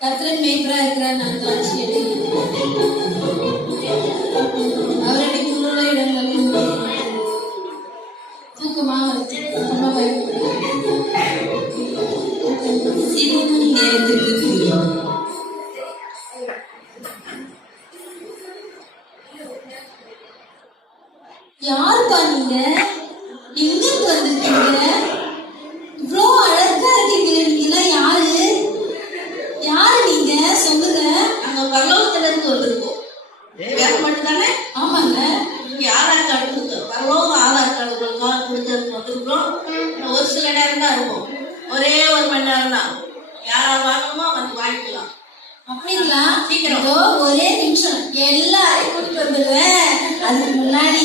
கர்த்தரின் மேய்ப்பரா இருக்கிற நான் காட்சி அவருடைய குருள இடங்களில் தூக்கமாக இருக்கு. ரொம்ப பயப்படுறேன். சிறிது நேரத்திற்கு யாருப்பா நீங்க? எங்க இருந்து வந்திருக்கீங்க? இவ்வளோ அழகா இருக்கீங்க. நீங்க யாரு? யாரு நீங்க? சொல்லுங்க. நாங்க பரலோகத்துல இருந்து வந்திருக்கோம். வேற மட்டும் தானே ஆமாங்க. இங்க ஆதார் கார்டு கொடுக்க பரலோக ஆதார் கார்டு கொடுக்க கொடுக்கறதுக்கு வந்திருக்கிறோம் ஒரு சில நேரம் தான் இருக்கும். ஒரே ஒரு மணி நேரம் தான் யாரா வாங்கணுமோ வந்து வாங்கிக்கலாம். அப்படிங்களா? சீக்கிரம். ஒரே நிமிஷம். எல்லாரையும் கூட்டிட்டு வந்துடுவேன் அதுக்கு முன்னாடி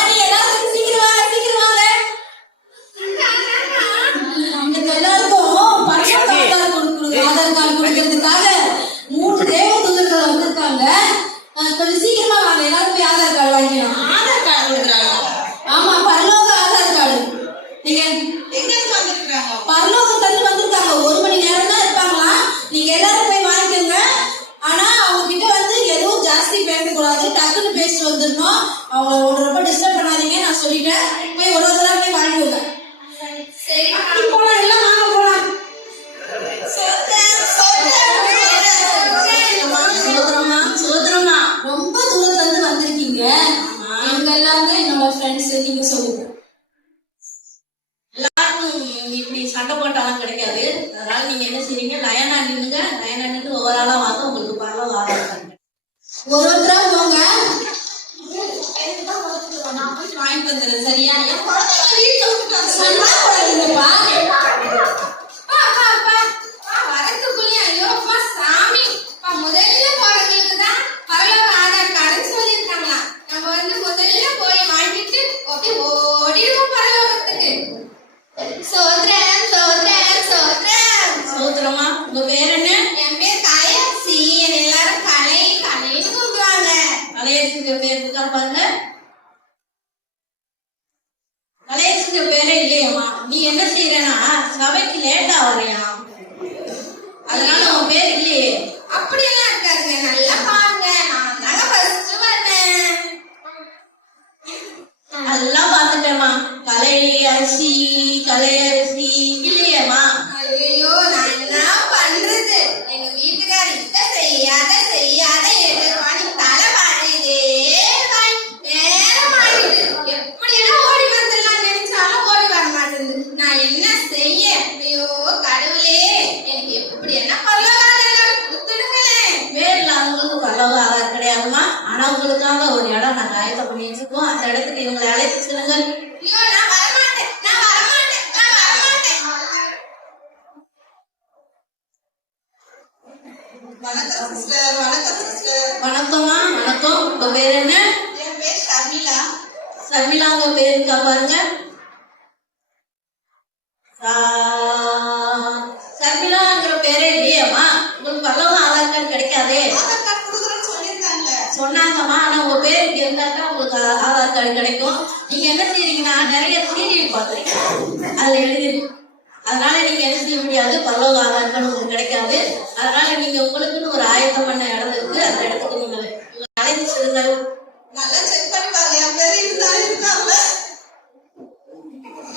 ஃப்ரெண்ட்ஸ் நீங்க சொல்லுங்க. எல்லாரும் இப்படி சண்டை போட்டாலும் கிடைக்காது. அதனால நீங்க என்ன செய்றீங்க? லயனா நின்னுங்க லயனா நின்று ஒவ்வொரு ஆளா வாங்க உங்களுக்கு பரவ வாங்க. கார்டு ஒரு ஒருத்தரா போங்க. வாங்கிட்டு வந்துடுறேன். சரியா? என் குழந்தைங்க வீட்டுல விட்டுட்டு சோதரமா உங்க பேர் என்ன என் பேர் கலையரசி. என்னை எல்லாரும் கலை, கலைன்னு கூப்பிடுவாங்க. கலையரசிங்க பேர் இருக்கா பாருங்க கலையரசிங்க பேரே இல்லையம்மா நீ என்ன செய்யறனா சபைக்கு லேட்டா வரையா அதனால உன் பேர் இல்லையே அப்படியெல்லாம் இருக்காதுங்க. நல்லா பாருங்க. நான் தாங்க first வந்தேன். நல்லா பாத்துட்டேம்மா கலை அரிசி கலையரசி இல்லையேம்மா ஐயோ நான் என்ன பண்றது எங்க வீட்டுக்காரர் இத செய்யாத செய்யாத எடுப்பானி தலை பாடிதே நேரம் ஆயிடுது எப்படி எல்லாம் ஓடி வந்துடலாம் நினைச்சாலும் ஓடி வர மாட்டேங்குது நான் என்ன செய்ய ஐயோ கடவுளே எனக்கு எப்படி என்ன பரவாயில்ல கொடுத்துடுங்களேன் பேர் இல்லாதவங்களுக்கு பரவாயில்ல ஆதார் கிடையாதுமா ஆனா உங்களுக்காக ஒரு இடம் நாங்க ஆயத்தம் பண்ணி வச்சிருக்கோம் அந்த இடத்துக்கு இவங்களை அழைத்து செல்லுங்கள் ஐயோ நான் வரமாட்டேன் நான் வரமாட்டேன் நான் வரமாட்டேன் வணக்கம் சிஸ்டர் வணக்கம் சிஸ்டர் வணக்கம்மா. வணக்கம். உங்க பேர் என்ன? என் பேர் ஷர்மிளா சர்மிளா உங்க பேர் இருக்கா பாருங்க. சர்மிளாங்கிற பேரே இல்லையேம்மா. உங்களுக்கு பரலோக ஆதார் கார்டு கிடைக்காதே. ஆதார் கார்டு கொடுக்குறேன்னு சொல்லியிருக்காங்க சொன்னாங்கம்மா. ஆனா உங்க பேர் இங்க இருந்தாக்கா உங்களுக்கு ஆதார் கார்டு கிடைக்கும். நீங்க என்ன செய்றீங்கன்னா நிறைய சீரியல் பாக்குறீங்க அதுல எழுதி அதனால நீங்க என்ன செய்ய முடியாது? பரலோக ஆதார் கார்டு அதனால நீங்க உங்களுக்குன்னு ஒரு ஆயத்தம் பண்ண இடம் இருக்கு. அந்த இடத்துக்கு நீங்க அழைத்து செல்லுங்கள் நல்லா செக் பண்ணி பாருங்க. என் பேர் இருந்தா இருக்காங்க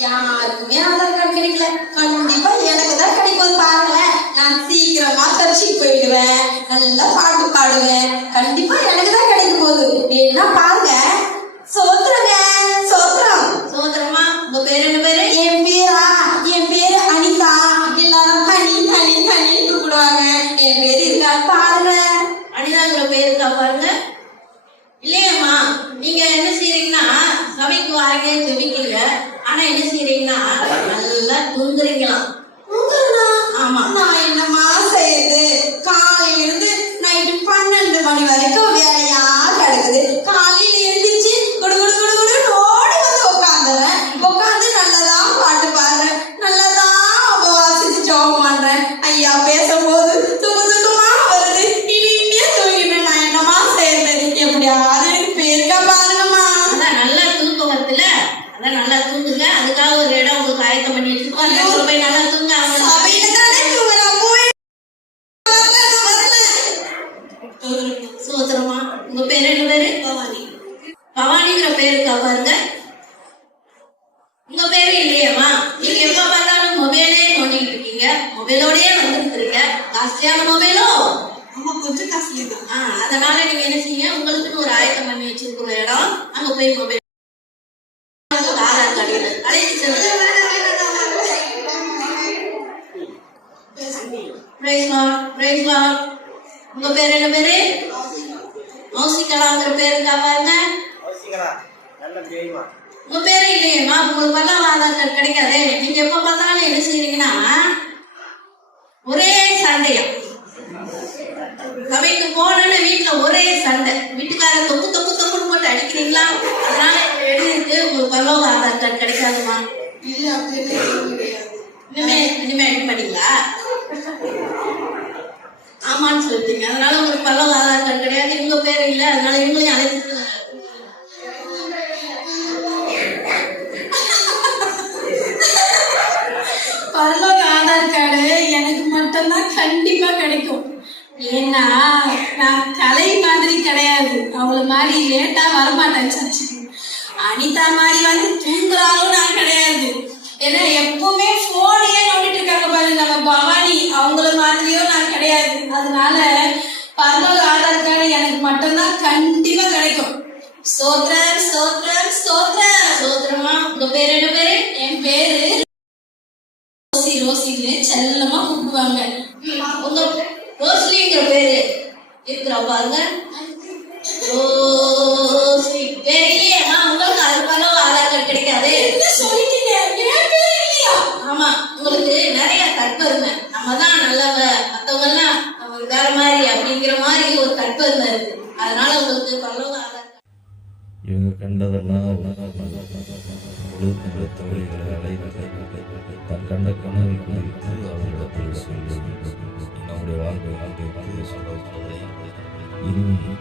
யாருக்குமே ஆதார் கார்டு கிடைக்கல. கண்டிப்பா எனக்கு தான் கிடைக்கும் பாருங்களேன். நான் சீக்கிரமா சர்ச்சுக்கு போயிடுவேன். நல்லா பாட்டு பாடுவேன். கண்டிப்பா எனக்கு தான் கிடைக்கும் போகுது. என்ன பாருங்க. சோத்துறங்க என் பேர் இருக்கா பாருங்க. அனிதாங்கிற பேர் இருக்கா பாருங்க. இல்லையம்மா நீங்க என்ன செய்யறீங்கன்னா சபைக்கு வாரீங்க ஜெபிக்கீங்க ஆனா என்ன செய்யறீங்கன்னா நல்லா தூங்குறீங்களாம். காஸ்ட்லியான மொபைலோ? ஆமா கொஞ்சம் காஸ்ட்லி தான் ஆ, அதனால நீங்க என்ன செய்யுங்க? உங்களுக்குன்னு ஒரு ஆயத்தம் பண்ணி வச்சிருக்கிற இடம் அங்க போய் மொபைல் உங்களுக்கு உங்க பேர் என்ன பேரு? மௌசிகலாங்கிற பேருக்கா பாருங்க. உங்க பேரே அப்ப உங்களுக்கு பத்தாம் ஆதார் கார்டு கிடைக்காதே. நீங்க எப்ப பார்த்தாலும் என்ன செய்வீங்கன்னா ஒரே சண்டையா? சபைக்கு போனோன்னு வீட்டுல ஒரே சண்டை. வீட்டுக்கார தொப்பு தொப்பு தொப்புன்னு போட்டு அடிக்கிறீங்களா? அதனால எழுதிருக்கு உங்களுக்கு பரலோக ஆதார் கார்டு கிடைக்காதுமா இல்ல அப்படின்னு இனிமே இனிமே அடிக்க மாட்டீங்களா ஆமான்னு சொல்லிட்டீங்க. அதனால உங்களுக்கு பரலோக ஆதார் கார்டு கிடையாது. இவங்க பேர் இல்லை. அதனால இவங்களையும் அழைச்சிட்டு எனக்கு கண்டிப்பா கிடைக்கும். ஏன்னா நான் கலை மாதிரி கிடையாது. அவள மாதிரி லேட்டா வரமாட்டேன் சர்ச்சுக்கு. அனிதா மாதிரி வந்து தூங்குறாலும் நான் கிடையாது. ஏன்னா எப்பவுமே போனையே நோண்டிட்டு இருக்காங்க பாரு நம்ம பவானி அவங்கள மாதிரியும் நான் கிடையாது. அதனால பரலோக ஆதார் கார்டு எனக்கு மட்டும்தான் கண்டிப்பா கிடைக்கும். சோத்ரம் சோத்ரம் சோத்ரம் சோத்ரமா உங்க பேர் என்ன? செல்லமா கூப்பிடுவாங்க. உங்க ரோஸ்லிங்கிற பேரு இருக்கிறா பாருங்க. ரோஸ்லி பேர் இல்லையேம்மா உங்களுக்கு அது பரலோக ஆதார் கார்டு கிடைக்காது ஆமா உங்களுக்கு நிறைய தற்பெருமை நம்ம தான் நல்லவ. மத்தவங்க எல்லாம் நம்ம வேற மாதிரி அப்படிங்கிற மாதிரி ஒரு தற்பெருமை இருக்கு அதனால உங்களுக்கு பரலோக ஆதார் இவங்க கண்டதெல்லாம் தன் கண்ட கனவை ഇരുപത്